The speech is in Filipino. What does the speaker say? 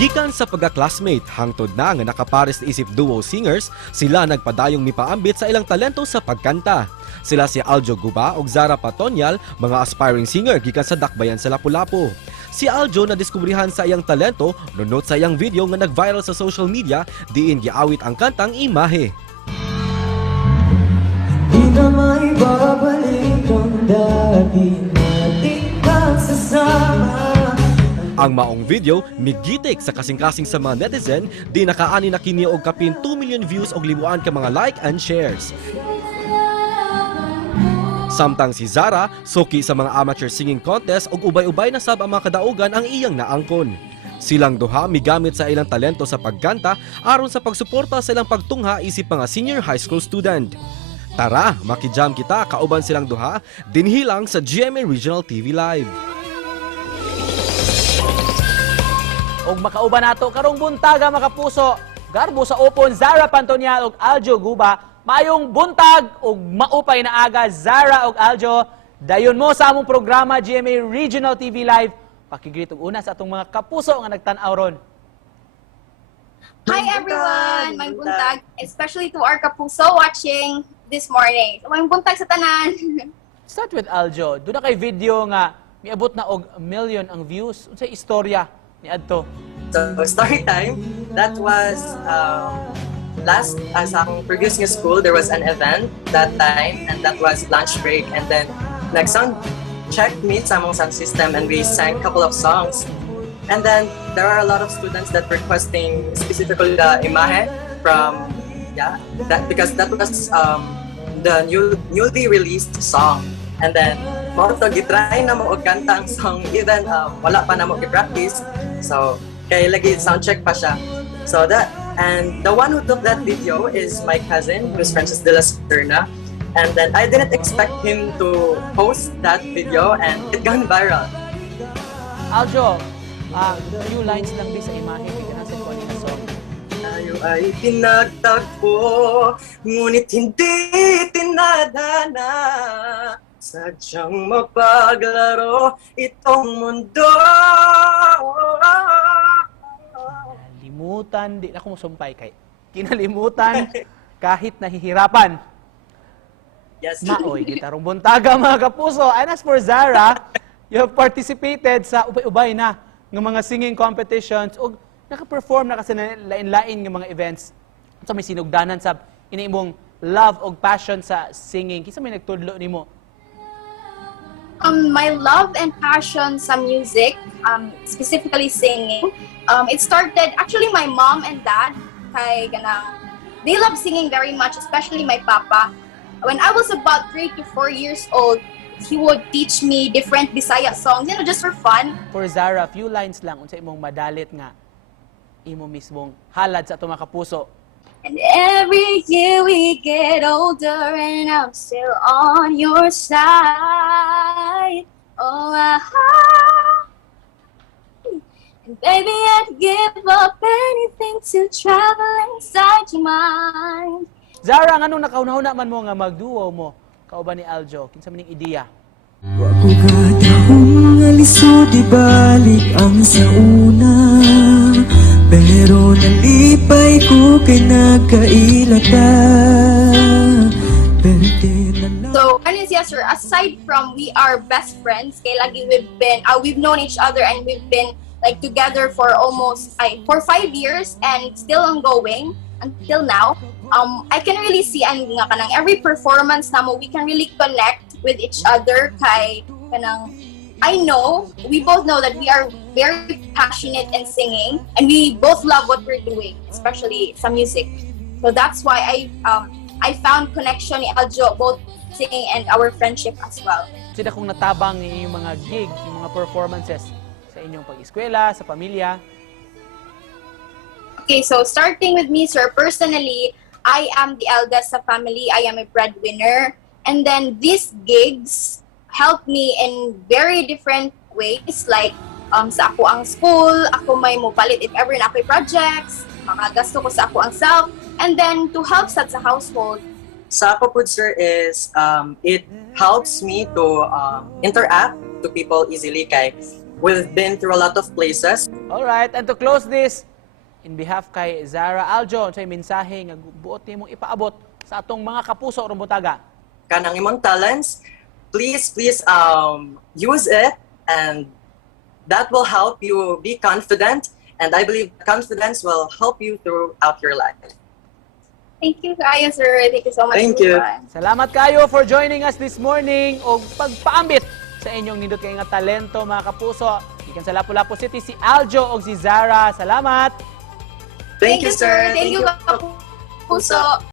Gikan sa pagka-classmate, hangtod na nga nakapares na isip duo singers, sila nagpadayong mipaambit sa ilang talento sa pagkanta. Sila si Aljo Guba ug Zara Patonyal, mga aspiring singer gikan sa dakbayan sa Lapu-Lapu. Si Aljo na diskubrihan sa iyang talento nunot sa iyang video nga nag-viral sa social media diin giawit ang kantang Imahe. Di na may babalik ang dati nating pagsasama. Ang maong video migitik sa kasing-kasing sa mga netizen, di nakaani na kini og kapin 2 million views og libuan ka mga like and shares. Samtang si Zara, suki sa mga amateur singing contest ug ubay-ubay na sab ang mga kadaugan ang iyang naangkon. Silang duha migamit sa ilang talento sa pagkanta aron sa pagsuporta sa ilang pagtungha isip mga senior high school student. Tara, makijam kita kauban silang duha dinhilang sa GMA Regional TV Live. Og makauban nato karong buntaga mga kapuso, garbo sa Opon Zara Pantonial ug Aljo Guba, mayong buntag ug maupay na aga Zara ug Aljo. Dayon mo sa among programa GMA Regional TV Live. Pakigreet og una sa atong mga kapuso nga nagtan-aw ron. Hi everyone, may buntag, especially to our kapuso watching this morning. So, may buntag sa tanan. Start with Aljo. Doon na kay video nga miabot na og million ang views. Unsay istorya ni adto? So, story time, that was last, sa akong previous nga school, there was an event that time, and that was lunch break. And then, nag-sound check me sa among sound system, and we sang a couple of songs. And then, there are a lot of students that requesting specifically the Imahe from, because that was the newly released song. And then, mo to gitry na mo og kanta ang song, even wala pa na mo gi-practice. So, kaya lagi sound check pa siya. So that, and the one who took that video is my cousin, who's Francis de la Serna. And then I didn't expect him to post that video, and it gone viral. Aljo, few lines lang di sa Imahe bigyan sa kuan nga song. Tayo ay pinagtagpo, ngunit hindi tinadhana. Sadyang mapaglaro itong mundo. Limutan, di na ko musumpay kay. Kinalimutan kahit nahihirapan. Yes. Maoy, gitarong buntaga mga kapuso. And as for Zara, you have participated sa ubay-ubay na ng mga singing competitions o naka-perform na kasi na lain-lain ng mga events. So may sinugdanan sa iniimong love o passion sa singing. Kisa may nagtudlo nimo? My love and passion sa music, specifically singing, it started, actually my mom and dad, they love singing very much, especially my papa. When I was about 3 to 4 years old, he would teach me different Bisaya songs, just for fun. For Zara, few lines lang unsa imong madalit nga imo mismong halad sa atong mga kapuso. And every year we get older and I'm still on your side. Oh, and baby, I'd give up anything to travel inside your mind. Zara, anong nakauna-una man mo nga magduo mo kauban ni Aljo? Kinsa maning ideya? Wa ko katahong alisod ibalik ang sa una, pero nalipay ko kay nagkailata. So, yes, sir. Aside from we are best friends, kay lagi we've known each other and we've been like together for almost for 5 years and still ongoing until now. I can really see and nga kanang every performance namo we can really connect with each other kay kanang we both know that we are very passionate in singing and we both love what we're doing, especially sa music. So that's why I found connection ni Aljo, both singing and our friendship as well. Sila kung natabang yung mga gig, yung mga performances sa inyong pag-eskwela, sa pamilya. Okay, so starting with me, sir, personally, I am the eldest sa family. I am a breadwinner. And then these gigs help me in very different ways. Like, sa ako ang school, ako may mupalit if ever na ako'y projects, makagasto ko sa ako ang self, and then to help sa household. Sa ako po, sir, is it helps me to interact to people easily. Kay we've been through a lot of places. Alright, and to close this, in behalf kay Zara Aljo, sa'y mensahe nga buot nimong ipaabot sa atong mga kapuso o buntaga. Kanang imong talents, please use it, and that will help you be confident, and I believe confidence will help you throughout your life. Thank you, kayo, sir. Thank you so much. Thank you. everyone. Salamat kayo for joining us this morning o pagpaambit sa inyong nindot kay nga talento mga kapuso. Ikan sa Lapu-Lapu City si Aljo o si Zara. Salamat! Thank you, sir. Thank you, kapuso.